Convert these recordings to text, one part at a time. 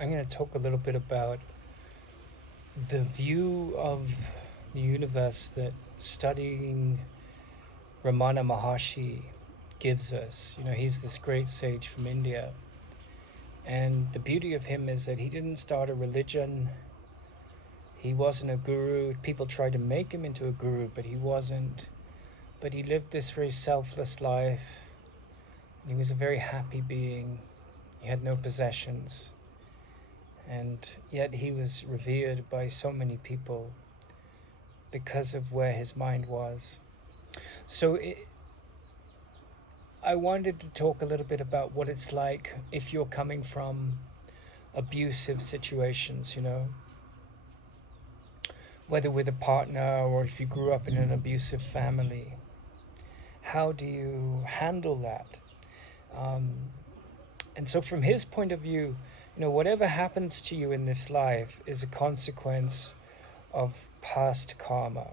I'm going to talk a little bit about the view of the universe that studying Ramana Maharshi gives us. He's this great sage from India. And the beauty of him is that he didn't start a religion. He wasn't a guru. People tried to make him into a guru, but he wasn't. But he lived this very selfless life. He was a very happy being. He had no possessions. And yet he was revered by so many people because of where his mind was. So I wanted to talk a little bit about what it's like if you're coming from abusive situations, whether with a partner or if you grew up in an abusive family. How do you handle that? And so from his point of view, whatever happens to you in this life is a consequence of past karma.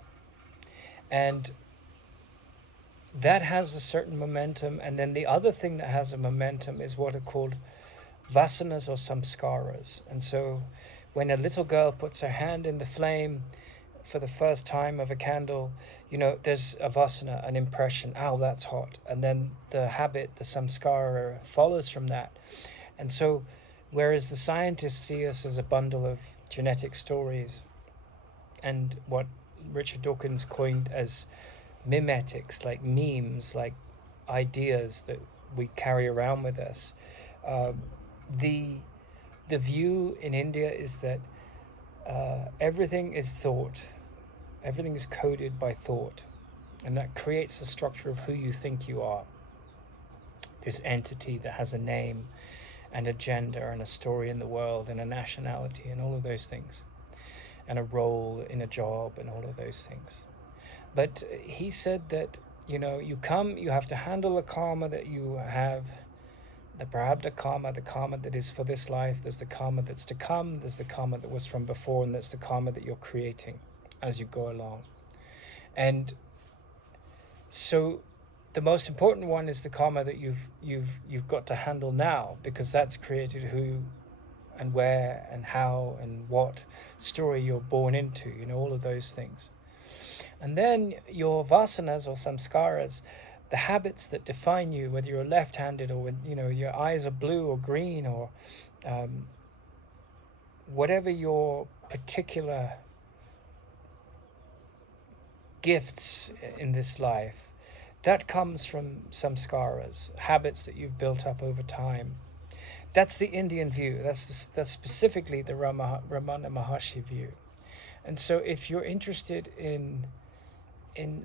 And that has a certain momentum. And then the other thing that has a momentum is what are called vasanas or samskaras. And so when a little girl puts her hand in the flame for the first time of a candle, there's a vasana, an impression, oh, that's hot. And then the habit, the samskara, follows from that. And so whereas the scientists see us as a bundle of genetic stories and what Richard Dawkins coined as mimetics, like memes, like ideas that we carry around with us, the view in India is that everything is thought. Everything is coded by thought, and that creates the structure of who you think you are. This entity that has a name and a gender and a story in the world and a nationality and all of those things, and a role in a job and all of those things. But he said that, you have to handle the karma that you have, the prarabdha karma, the karma that is for this life. There's the karma that's to come, there's the karma that was from before, and that's the karma that you're creating as you go along. And so the most important one is the karma that you've got to handle now, because that's created who and where and how and what story you're born into, all of those things. And then your vasanas or samskaras, the habits that define you, whether you're left-handed or your eyes are blue or green or whatever your particular gifts in this life, that comes from samskaras, habits that you've built up over time. That's the Indian view. That's specifically the Ramana Maharshi view. And so if you're interested in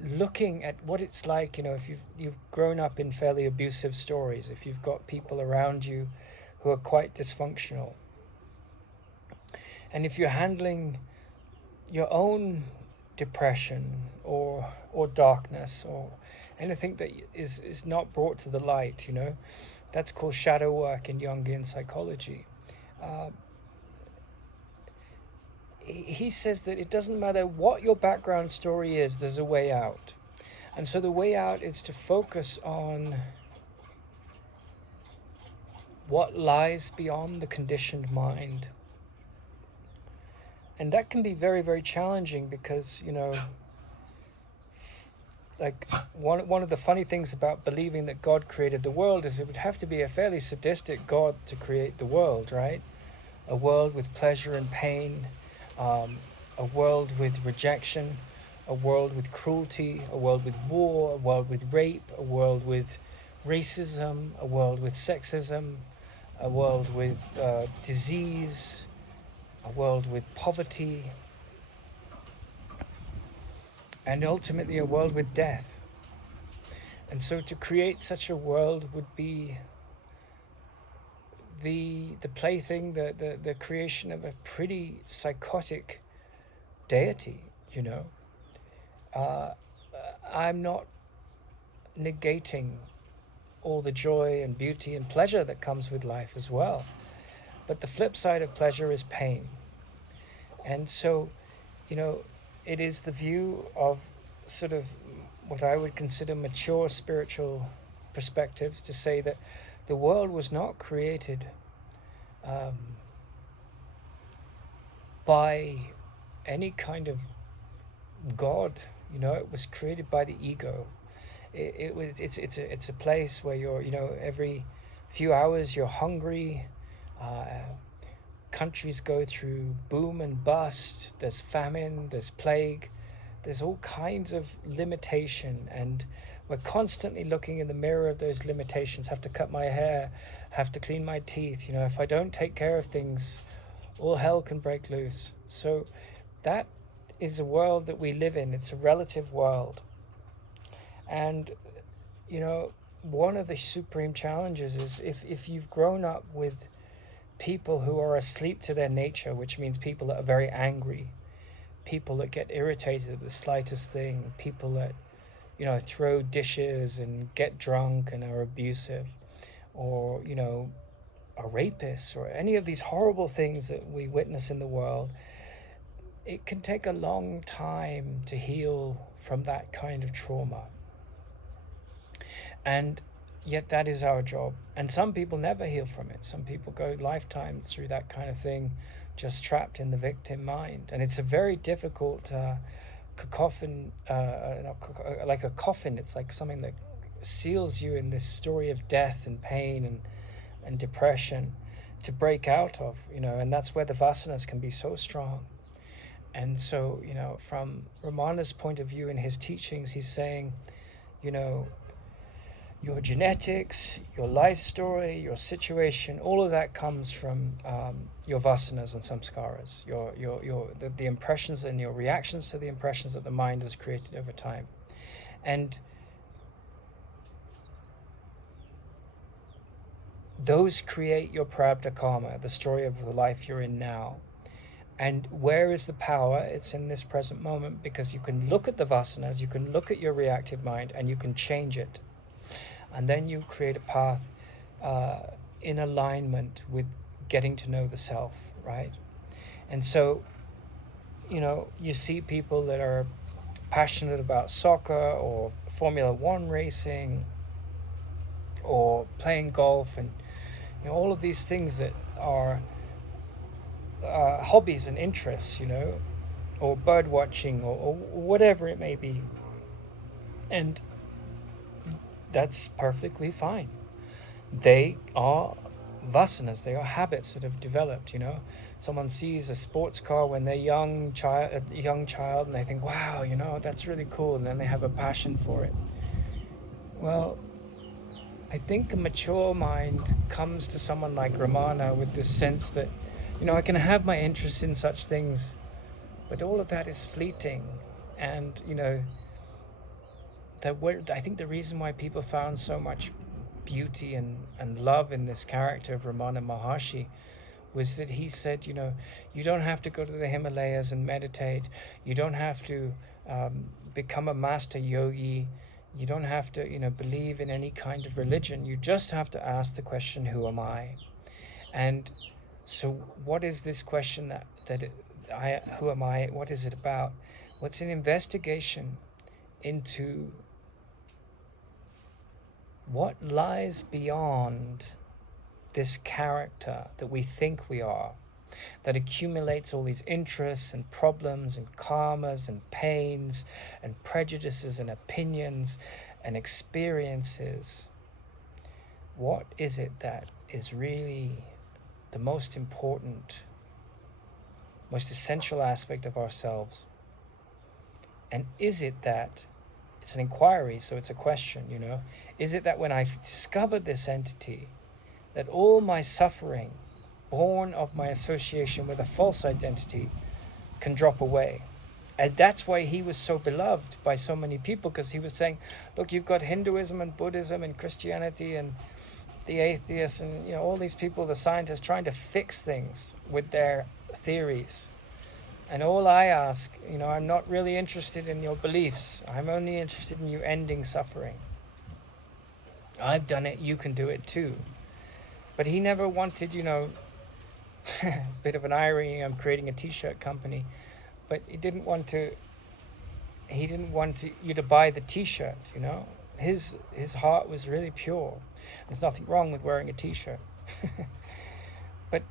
looking at what it's like, if you've grown up in fairly abusive stories, if you've got people around you who are quite dysfunctional, and if you're handling your own depression or darkness or anything that is not brought to the light, that's called shadow work in Jungian psychology. He says that it doesn't matter what your background story is, there's a way out. And so the way out is to focus on what lies beyond the conditioned mind. And that can be very, very challenging because, like one of the funny things about believing that God created the world is it would have to be a fairly sadistic God to create the world, right? A world with pleasure and pain, a world with rejection, a world with cruelty, a world with war, a world with rape, a world with racism, a world with sexism, a world with disease, a world with poverty, and ultimately a world with death. And so to create such a world would be the plaything, the creation of a pretty psychotic deity, I'm not negating all the joy and beauty and pleasure that comes with life as well. But the flip side of pleasure is pain. And so, it is the view of sort of what I would consider mature spiritual perspectives to say that the world was not created by any kind of God. It was created by the ego. It's a place where you're, every few hours you're hungry. Uh, Countries go through boom and bust. There's famine, there's plague, there's all kinds of limitation, and we're constantly looking in the mirror of those limitations. Have to cut my hair, have to clean my teeth. If I don't take care of things, all hell can break loose. So that is a world that we live in. It's a relative world. And one of the supreme challenges is if you've grown up with people who are asleep to their nature, which means people that are very angry, people that get irritated at the slightest thing, people that throw dishes and get drunk and are abusive, or are rapists, or any of these horrible things that we witness in the world. It can take a long time to heal from that kind of trauma. And yet that is our job. And some people never heal from it. Some people go lifetimes through that kind of thing, just trapped in the victim mind. And it's a very difficult cacophony, like a coffin. It's like something that seals you in this story of death and pain and depression to break out of, and that's where the vasanas can be so strong. And so, from Ramana's point of view in his teachings, he's saying, your genetics, your life story, your situation, all of that comes from your vasanas and samskaras, the impressions and your reactions to the impressions that the mind has created over time. And those create your prarabdha karma, the story of the life you're in now. And where is the power? It's in this present moment, because you can look at the vasanas, you can look at your reactive mind, and you can change it. And then you create a path in alignment with getting to know the self, right? And so, you see people that are passionate about soccer or Formula One racing or playing golf, and all of these things that are hobbies and interests, or bird watching, or whatever it may be. And that's perfectly fine. They are vasanas, they are habits that have developed. Someone sees a sports car when they're a young child, and they think, wow, that's really cool, and then they have a passion for it. Well, I think a mature mind comes to someone like Ramana with this sense that, I can have my interest in such things, but all of that is fleeting. And, I think the reason why people found so much beauty and love in this character of Ramana Maharshi was that he said, you don't have to go to the Himalayas and meditate. You don't have to become a master yogi. You don't have to, believe in any kind of religion. You just have to ask the question, who am I? And so what is this question who am I? What is it about? Well, it's an investigation into what lies beyond this character that we think we are, that accumulates all these interests and problems and karmas and pains and prejudices and opinions and experiences. What is it that is really the most important, most essential aspect of ourselves? And is it that, it's an inquiry, so it's a question, is it that when I've discovered this entity, that all my suffering, born of my association with a false identity, can drop away? And that's why he was so beloved by so many people, because he was saying, look, you've got Hinduism and Buddhism and Christianity and the atheists and all these people, the scientists, trying to fix things with their theories. And all I ask, I'm not really interested in your beliefs. I'm only interested in you ending suffering. I've done it, you can do it too. But he never wanted, bit of an irony, I'm creating a t-shirt company, but he didn't want you to buy the t-shirt, His heart was really pure. There's nothing wrong with wearing a t-shirt. But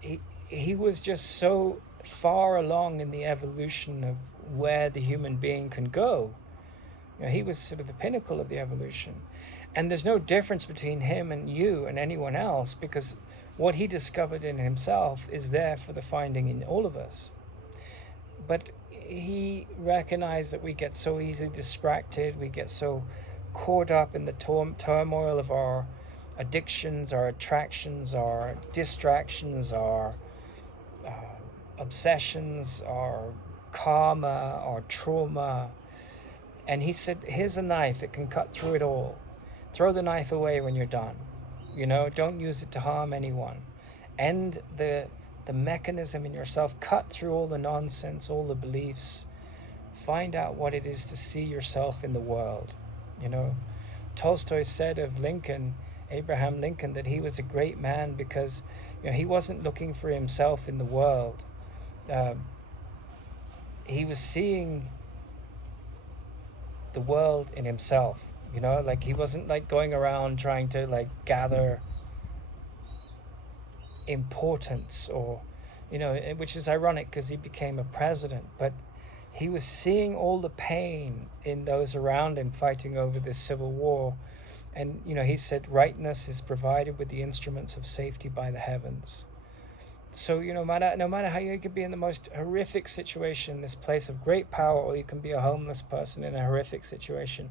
he was just so far along in the evolution of where the human being can go. He was sort of the pinnacle of the evolution. And there's no difference between him and you and anyone else, because what he discovered in himself is there for the finding in all of us. But he recognized that we get so easily distracted, we get so caught up in the turmoil of our addictions, our attractions, our distractions, our obsessions, our karma, our trauma. And he said, here's a knife, it can cut through it all. Throw the knife away when you're done. Don't use it to harm anyone. End the mechanism in yourself. Cut through all the nonsense, all the beliefs. Find out what it is to see yourself in the world. Tolstoy said of Lincoln, Abraham Lincoln, that he was a great man because he wasn't looking for himself in the world. He was seeing the world in himself. He wasn't going around trying to gather importance, or which is ironic because he became a president, but he was seeing all the pain in those around him fighting over this civil war. And he said, rightness is provided with the instruments of safety by the heavens. So no matter how you could be in the most horrific situation, this place of great power, or you can be a homeless person in a horrific situation,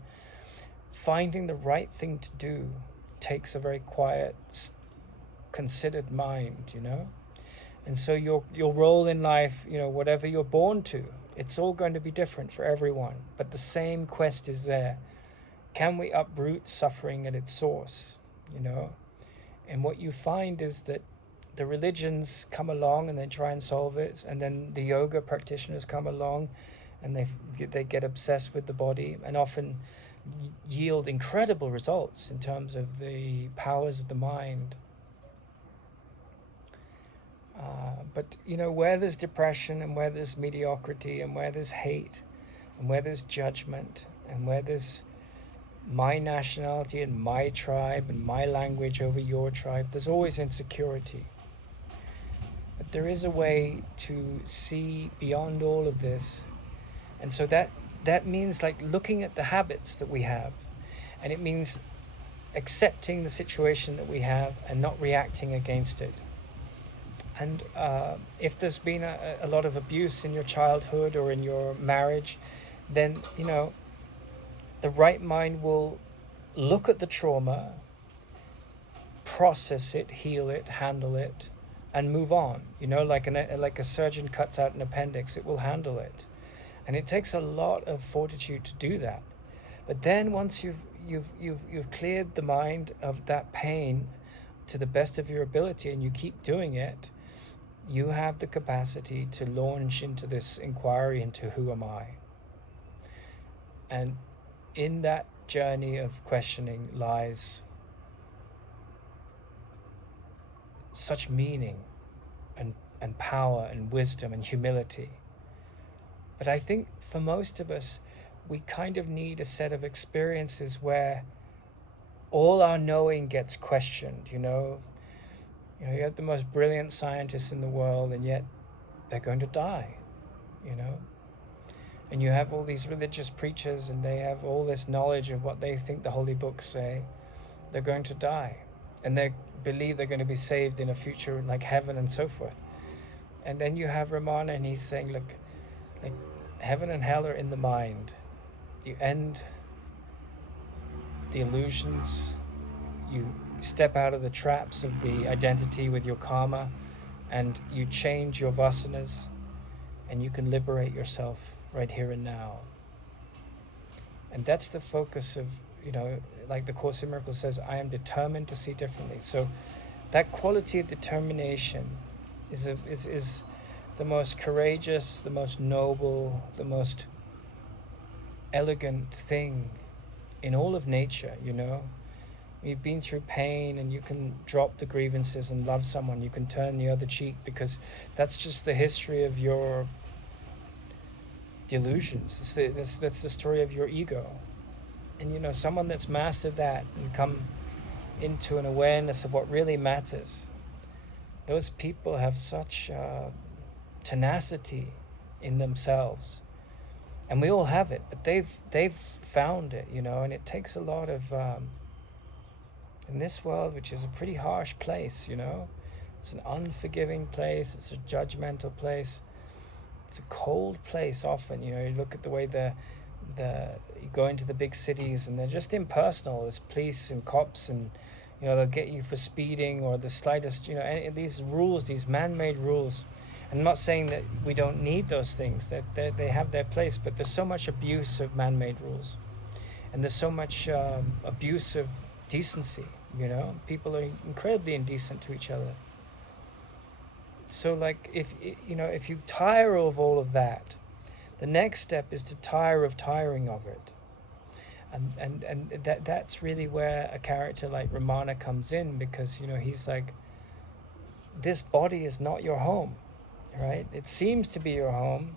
finding the right thing to do takes a very quiet, considered mind. And so your role in life, whatever you're born to, it's all going to be different for everyone, but the same quest is there. Can we uproot suffering at its source? And what you find is that the religions come along and they try and solve it, and then the yoga practitioners come along and they get obsessed with the body, and often yield incredible results in terms of the powers of the mind. But where there's depression, and where there's mediocrity, and where there's hate, and where there's judgment, and where there's my nationality and my tribe and my language over your tribe, there's always insecurity. But there is a way to see beyond all of this. And so that means looking at the habits that we have, and it means accepting the situation that we have and not reacting against it. And if there's been a lot of abuse in your childhood or in your marriage, then the right mind will look at the trauma, process it, heal it, handle it, and move on. Like a surgeon cuts out an appendix, it will handle it. And it takes a lot of fortitude to do that. But then once you've cleared the mind of that pain to the best of your ability, and you keep doing it, you have the capacity to launch into this inquiry into who am I. And in that journey of questioning lies such meaning and power and wisdom and humility. But I think for most of us, we kind of need a set of experiences where all our knowing gets questioned. You have the most brilliant scientists in the world, and yet they're going to die. And you have all these religious preachers, and they have all this knowledge of what they think the holy books say. They're going to die, and they believe they're going to be saved in a future like heaven and so forth. And then you have Ramana, and he's saying, look, heaven and hell are in the mind. You end the illusions, you step out of the traps of the identity with your karma, and you change your vasanas, and you can liberate yourself right here and now. And that's the focus of, like the Course in Miracles says, I am determined to see differently. So that quality of determination is the most courageous, the most noble, the most elegant thing in all of nature. You've been through pain, and you can drop the grievances and love someone. You can turn the other cheek, because that's just the history of your delusions. That's the story of your ego. And someone that's mastered that and come into an awareness of what really matters, those people have such tenacity in themselves. And we all have it, but they've found it, and it takes a lot of in this world, which is a pretty harsh place, it's an unforgiving place, it's a judgmental place, it's a cold place often. You look at the way you go into the big cities and they're just impersonal. There's police and cops, and they'll get you for speeding or the slightest, any of these rules, these man-made rules. I'm not saying that we don't need those things, that they have their place, but there's so much abuse of man-made rules, and there's so much abuse of decency. People are incredibly indecent to each other. So like if you tire of all of that, the next step is to tire of tiring of it. And that's really where a character like Ramana comes in, because he's like, this body is not your home, right? It seems to be your home,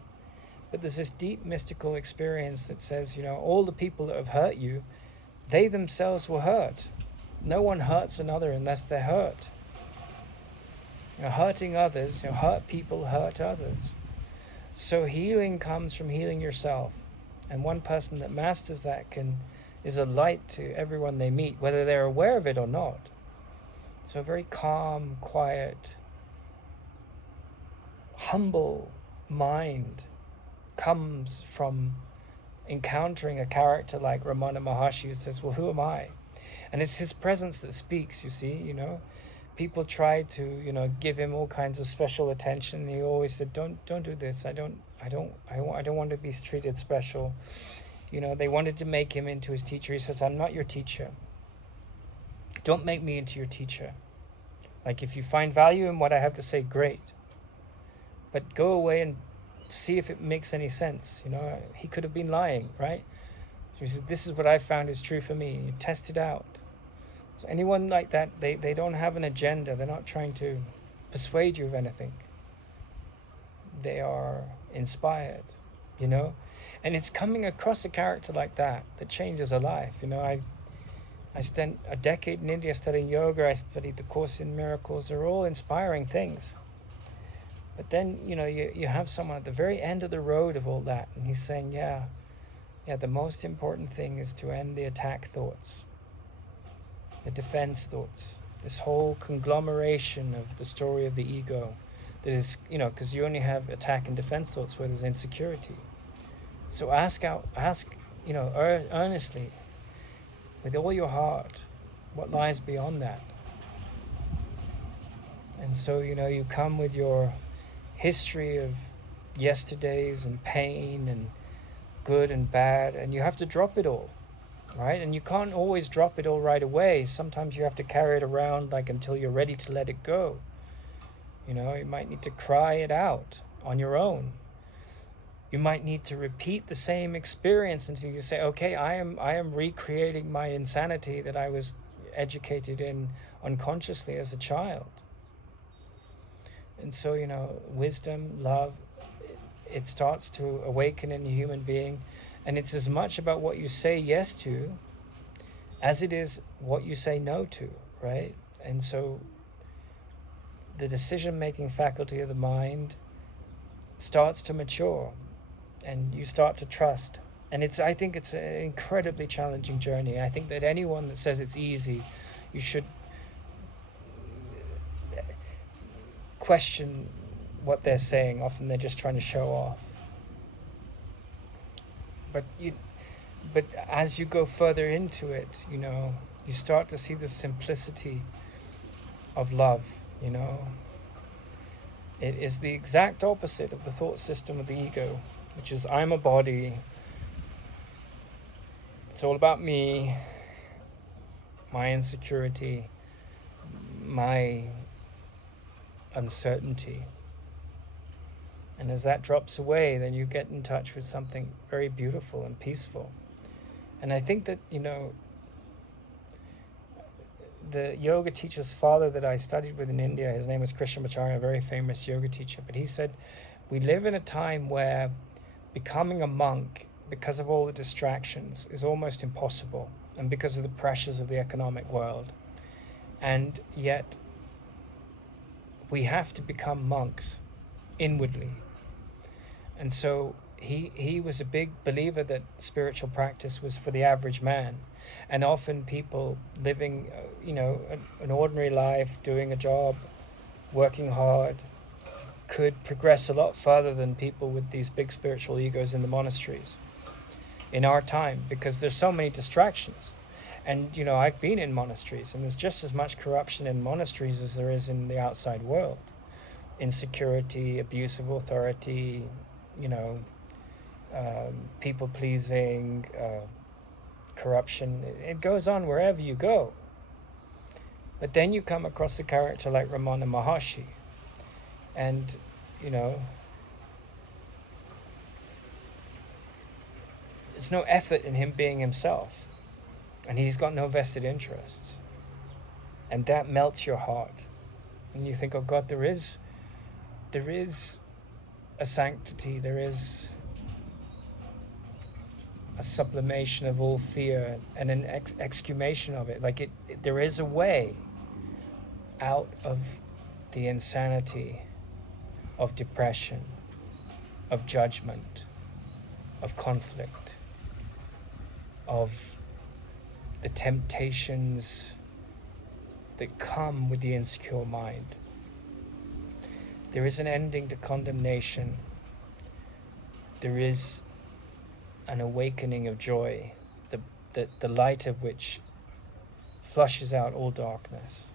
but there's this deep mystical experience that says, all the people that have hurt you, they themselves were hurt. No one hurts another unless they're hurt. Hurting others, hurt people hurt others. So healing comes from healing yourself. And one person that masters that is a light to everyone they meet, whether they're aware of it or not. So a very calm, quiet, humble mind comes from encountering a character like Ramana Maharshi, who says, well, who am I? And it's his presence that speaks, you see, People try to, give him all kinds of special attention. He always said, don't do this. I don't want to be treated special. They wanted to make him into his teacher. He says, I'm not your teacher. Don't make me into your teacher. Like, if you find value in what I have to say, great. But go away and see if it makes any sense. He could have been lying, right? So he said, this is what I found is true for me. You test it out. So anyone like that, they don't have an agenda. They're not trying to persuade you of anything. They are inspired, And it's coming across a character like that changes a life. I spent a decade in India studying yoga. I studied the Course in Miracles. They're all inspiring things. But then, you have someone at the very end of the road of all that, and he's saying, yeah, the most important thing is to end the attack thoughts. The defense thoughts, this whole conglomeration of the story of the ego that is, because you only have attack and defense thoughts where there's insecurity. So ask earnestly, with all your heart, what lies beyond that. And so, you come with your history of yesterdays and pain and good and bad, and you have to drop it all. Right? And you can't always drop it all right away. Sometimes you have to carry it around until you're ready to let it go. You might need to cry it out on your own. You might need to repeat the same experience until you say, okay, I am recreating my insanity that I was educated in unconsciously as a child. And so, wisdom, love, it starts to awaken in a human being. And it's as much about what you say yes to as it is what you say no to, right? And so the decision-making faculty of the mind starts to mature, and you start to trust. And I think it's an incredibly challenging journey. I think that anyone that says it's easy, you should question what they're saying. Often they're just trying to show off. But as you go further into it, you start to see the simplicity of love, It is the exact opposite of the thought system of the ego, which is, I'm a body, it's all about me, my insecurity, my uncertainty. And as that drops away, then you get in touch with something very beautiful and peaceful. And I think that, the yoga teacher's father that I studied with in India, his name was Krishnamacharya, a very famous yoga teacher, but he said, we live in a time where becoming a monk, because of all the distractions, is almost impossible, and because of the pressures of the economic world. And yet, we have to become monks inwardly. And so he was a big believer that spiritual practice was for the average man. And often people living, an ordinary life, doing a job, working hard, could progress a lot further than people with these big spiritual egos in the monasteries in our time, because there's so many distractions. And I've been in monasteries, and there's just as much corruption in monasteries as there is in the outside world. Insecurity, abuse of authority, people pleasing, corruption. It goes on wherever you go. But then you come across a character like Ramana Maharshi, and there's no effort in him being himself, and he's got no vested interests, and that melts your heart, and you think, oh God, there is a sanctity, there is a sublimation of all fear and an exhumation of it. Like there is a way out of the insanity of depression, of judgment, of conflict, of the temptations that come with the insecure mind. There is an ending to condemnation. There is an awakening of joy, the light of which flushes out all darkness.